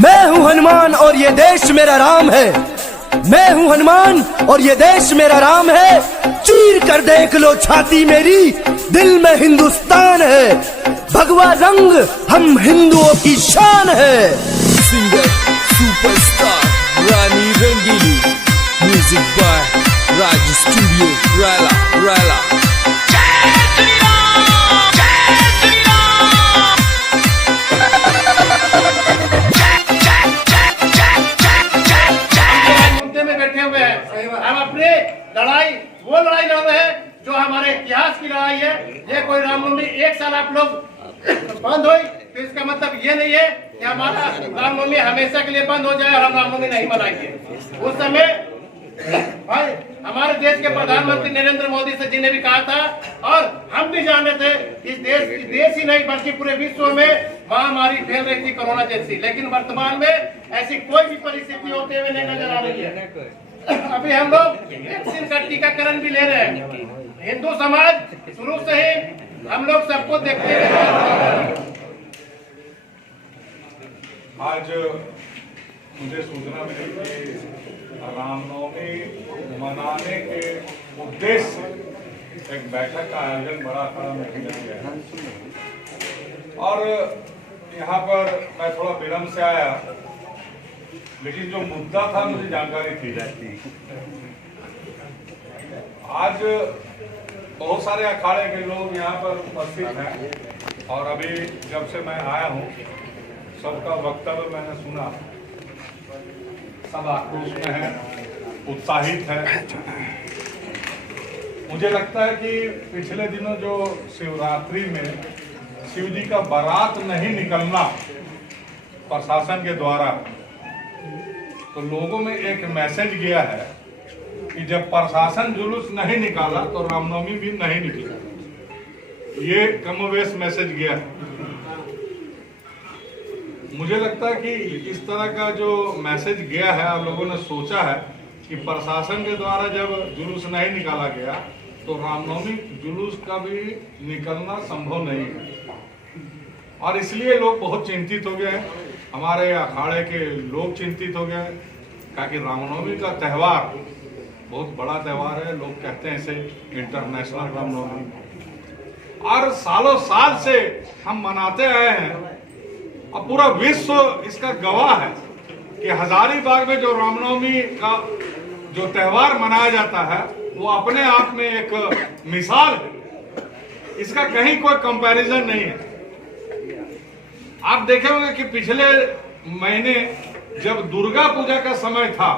मैं हूँ हनुमान और ये देश मेरा राम है। मैं हूँ हनुमान और ये देश मेरा राम है। चीर कर देख लो छाती मेरी, दिल में हिंदुस्तान है। भगवा रंग हम हिंदुओं की शान है। Singer superstar Rani Rangili, music by Raj studio रैला। हम अपनी लड़ाई वो लड़ाई लड़ रहे हैं जो हमारे इतिहास की लड़ाई है। ये कोई रामनवमी एक साल आप लोग बंद हुई तो इसका मतलब ये नहीं है कि हमारा रामनवमी हमेशा के लिए बंद हो जाए और हम रामनवमी नहीं मनाएंगे। उस समय भाई हमारे देश के प्रधानमंत्री नरेंद्र मोदी जी ने भी कहा था और हम भी जाने थे इस देश ही नहीं बल्कि पूरे विश्व में महामारी फैल रही थी कोरोना जैसी, लेकिन वर्तमान में ऐसी कोई भी परिस्थिति होते हुए नहीं नजर आ रही है। अभी हम लोग वैक्सीन का टीकाकरण भी ले रहे हैं। हिंदू समाज शुरू से ही हम लोग सबको देखते हैं। आज मुझे सूचना मिली कि रामनवमी मनाने के उद्देश्य से एक बैठक का आयोजन बड़ा अखाड़ा में किया गया और यहाँ पर मैं थोड़ा विलम्ब से आया, लेकिन जो मुद्दा था मुझे जानकारी थी। आज बहुत सारे अखाड़े के लोग यहाँ पर उपस्थित हैं और अभी जब से मैं आया हूँ सबका वक्तव्य मैंने सुना। सब आक्रोश में है, उत्साहित है। मुझे लगता है कि पिछले दिनों जो शिवरात्रि में शिव जी का बारात नहीं निकलना प्रशासन के द्वारा, तो लोगों में एक मैसेज गया है कि जब प्रशासन जुलूस नहीं निकाला तो रामनवमी भी नहीं निकली। ये कमोवेश मैसेज गया है। मुझे लगता है कि इस तरह का जो मैसेज गया है और लोगों ने सोचा है कि प्रशासन के द्वारा जब जुलूस नहीं निकाला गया तो रामनवमी जुलूस का भी निकलना संभव नहीं है, और इसलिए लोग बहुत चिंतित हो गए हैं। हमारे अखाड़े के लोग चिंतित हो गए क्योंकि रामनवमी का त्यौहार बहुत बड़ा त्यौहार है। लोग कहते हैं इसे इंटरनेशनल रामनवमी, और सालों साल से हम मनाते आए हैं और पूरा विश्व इसका गवाह है कि हजारीबाग में जो रामनवमी का जो त्यौहार मनाया जाता है वो अपने आप में एक मिसाल है। इसका कहीं कोई कंपैरिजन नहीं है। आप देखे होंगे कि पिछले महीने जब दुर्गा पूजा का समय था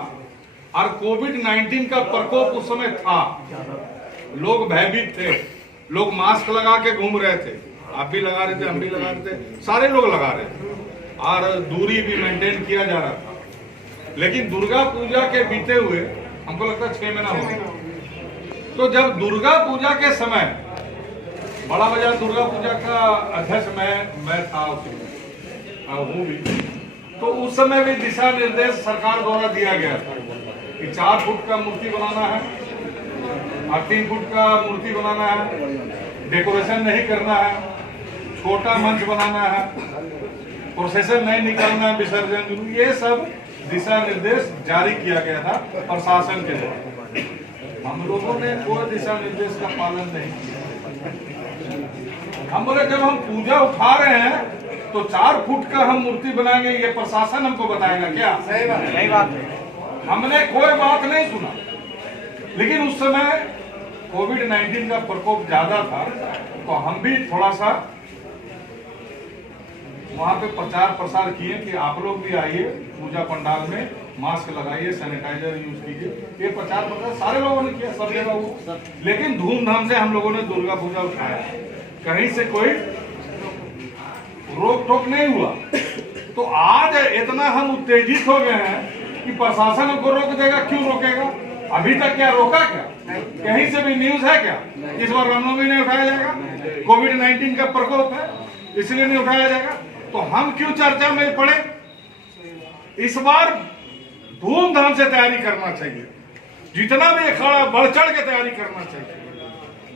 और कोविड-19 का प्रकोप उस समय था, लोग भयभीत थे, लोग मास्क लगा के घूम रहे थे। आप भी लगा रहे थे, हम भी लगा रहे थे, सारे लोग लगा रहे थे और दूरी भी मेंटेन किया जा रहा था। लेकिन दुर्गा पूजा के बीते हुए हमको लगता है 6 महीना हो गया। तो जब दुर्गा पूजा के समय बड़ा बाजार दुर्गा पूजा का अध्यक्ष मैं था हूँ भी, तो उस समय भी दिशा निर्देश सरकार द्वारा दिया गया था कि 4 फुट का मूर्ति बनाना है और 3 फुट का मूर्ति बनाना है, डेकोरेशन नहीं करना है, छोटा मंच बनाना है, प्रोसेशन नहीं निकालना है, विसर्जन, ये सब दिशा निर्देश जारी किया गया था प्रशासन के द्वारा। हम लोगों ने कोई दिशा निर्देश का पालन नहीं किया। हम बोले जब हम पूजा उठा रहे हैं तो 4 फुट का हम मूर्ति बनाएंगे, ये प्रशासन हमको बताएगा क्या? सही बात है। हमने कोई बात नहीं सुना। लेकिन उस समय कोविड-19 का प्रकोप ज्यादा था तो हम भी थोड़ा सा वहां पे प्रचार प्रसार किए कि आप लोग भी आइए पूजा पंडाल में, मास्क लगाइए, सैनिटाइजर यूज कीजिए। ये प्रचार प्रसार सारे लोगों ने किया, सब जगह। लेकिन धूमधाम से हम लोगों ने दुर्गा पूजा उठाया, कहीं से कोई रोक टोक नहीं हुआ। तो आज इतना हम उत्तेजित हो गए हैं कि प्रशासन हमको रोक देगा। क्यों रोकेगा? अभी तक क्या रोका? क्या कहीं से भी न्यूज है क्या इस बार रामनवमी नहीं उठाया जाएगा? कोविड-19 का प्रकोप है इसलिए नहीं उठाया जाएगा। तो हम क्यों चर्चा में पड़े? इस बार धूमधाम से तैयारी करना चाहिए, जितना भी अखाड़ा बढ़ चढ़ के तैयारी करना चाहिए।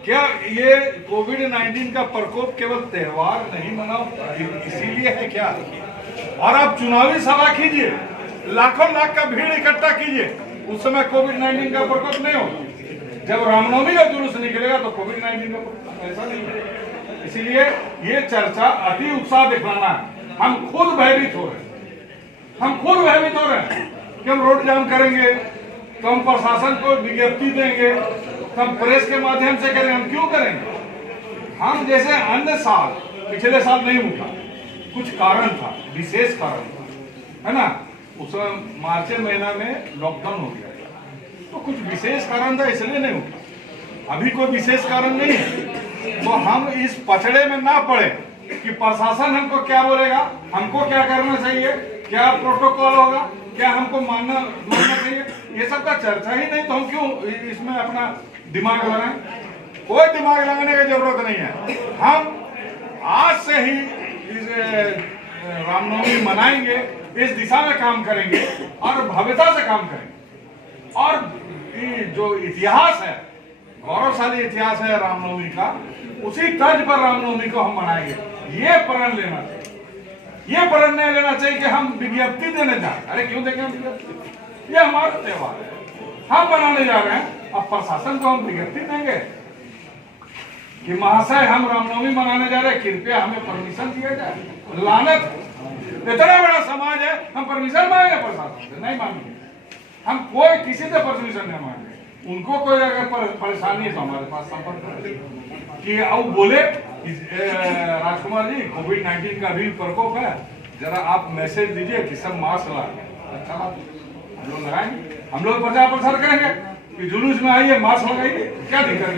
क्या ये कोविड-19 का प्रकोप केवल त्यौहार नहीं मनाओ इसीलिए है क्या? और आप चुनावी सभा कीजिए, लाखों लाख का भीड़ इकट्ठा कीजिए, उस समय कोविड-19 का प्रकोप नहीं होगा। जब रामनवमी का जुलूस निकलेगा तो कोविड-19 का प्रकोप ऐसा नहीं है। इसीलिए ये चर्चा अति उत्साह दिखाना है। हम खुद भयभीत हो रहे हैं कि हम रोड जाम करेंगे, तो हम प्रशासन को विज्ञप्ति देंगे, तो हम प्रेस के माध्यम से करेंगे। हम क्यों करेंगे? हम जैसे अन्य साल, पिछले साल नहीं उठा, कुछ कारण था, विशेष कारण था, है ना। उस मार्च महीना में लॉकडाउन हो गया, तो कुछ विशेष कारण था, इसलिए नहीं उठा। अभी कोई विशेष कारण नहीं है, तो हम इस पचड़े में ना पड़े कि प्रशासन हमको क्या बोलेगा, हमको क्या करना चाहिए, क्या प्रोटोकॉल होगा, क्या हमको मानना चाहिए, ये सब का चर्चा ही नहीं, तो हम क्यों इसमें अपना दिमाग लगाएं? कोई दिमाग लगाने की जरूरत नहीं है। हम आज से ही इस रामनवमी मनाएंगे, इस दिशा में काम करेंगे और भव्यता से काम करेंगे। और जो इतिहास है, गौरवशाली इतिहास है रामनवमी का, उसी तर्ज पर रामनवमी को हम मनाएंगे। ये प्रण लेना चाहिए, ये प्रण नहीं लेना चाहिए कि हम विज्ञप्ति देने जाए। अरे क्यों देंगे हम विज्ञप्ति? ये हमारा त्योहार है, हम मनाने जा रहे हैं। अब प्रशासन को हम विज्ञप्ति देंगे कि महाशय हम रामनवमी मनाने जा रहे हैं, कृपया हमें परमिशन दिया जाए। लानत, इतना बड़ा समाज है, हम परमिशन मांगे प्रशासन से? नहीं मांगेंगे हम, कोई किसी से परमिशन नहीं मांगे। उनको कोई अगर परेशानी है तो हमारे पास संपर्क करें कि अब बोले राजकुमार जी कोविड-19 का भी प्रकोप है, जरा आप मैसेज दीजिए कि सब मास्क लगाए। अच्छा, हम लोग लगाएंगे, हम लोग प्रचार प्रसार करेंगे कि जुलूस में आइए, मास्क लगाइए, क्या दिक्कत है?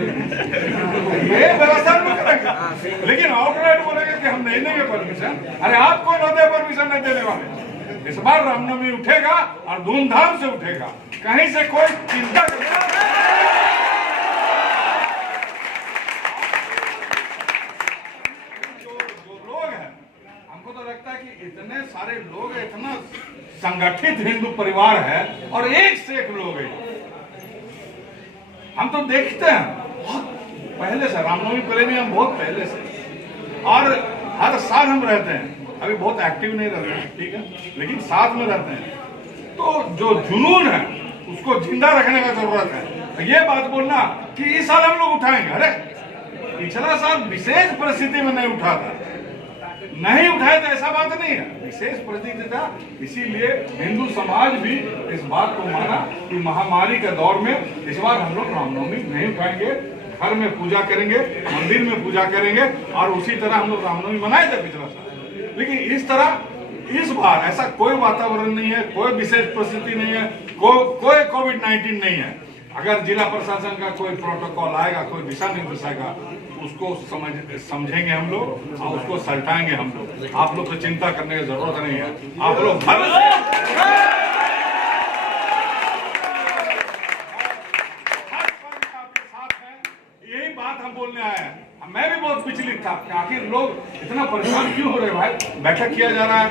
ये व्यवस्था हम करेंगे। लेकिन आउटराइट बोलेंगे कि हम नहीं देंगे परमिशन। अरे आप कौन होते हैं परमिशन नहीं देने वाले? इस बार रामनवमी उठेगा और धूमधाम से उठेगा, कहीं से कोई चिंता जो लोग हैं, हमको तो लगता है कि इतने सारे लोग, इतना संगठित हिंदू परिवार है और एक से एक लोग हैं। हम तो देखते हैं बहुत पहले से, रामनवमी प्रेमी हम बहुत पहले से, और हर साल हम रहते हैं। अभी बहुत एक्टिव नहीं रहते हैं, ठीक है, लेकिन साथ में रहते हैं। तो जो जुनून है उसको जिंदा रखने का जरूरत है। ये बात बोलना कि इस साल हम लोग उठाएंगे, अरे पिछला साल विशेष परिस्थिति में नहीं उठा था, नहीं उठाए तो ऐसा बात नहीं है, विशेष परिस्थिति था। इसीलिए हिंदू समाज भी इस बात को माना कि महामारी के दौर में इस बार हम लोग रामनवमी नहीं उठाएंगे, घर में पूजा करेंगे, मंदिर में पूजा करेंगे, और उसी तरह हम लोग रामनवमी मनाए थे पिछला साल। लेकिन इस तरह इस बार ऐसा कोई वातावरण नहीं है, कोई विशेष परिस्थिति नहीं है, कोई कोविड-19 नहीं है। अगर जिला प्रशासन का कोई प्रोटोकॉल आएगा, कोई दिशा निर्देश आएगा, उसको समझेंगे हम लोग और उसको सल्टाएंगे हम लोग। आप लोग को चिंता करने की जरूरत नहीं है। आप लोग यही बात हम बोलने आए हैं। मैं भी बहुत विचलित था कि आखिर लोग इतना परेशान क्यों हो रहे भाई। बैठक किया जा रहा है,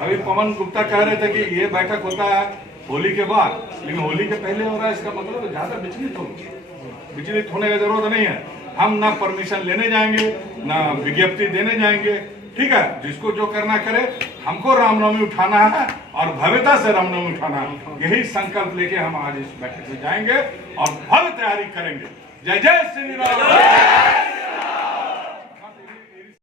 अभी पवन गुप्ता कह रहे थे कि ये बैठक होता है होली के बाद, लेकिन होली के पहले हो रहा है। इसका मतलब ज्यादा विचलित होने की जरूरत नहीं है। हम ना परमिशन लेने जाएंगे, ना विज्ञप्ति देने जाएंगे, ठीक है। जिसको जो करना करे, हमको रामनवमी उठाना है और भव्यता से रामनवमी उठाना है। यही संकल्प लेके हम आज इस बैठक में जाएंगे और भव्य तैयारी करेंगे। जय जय श्री राम।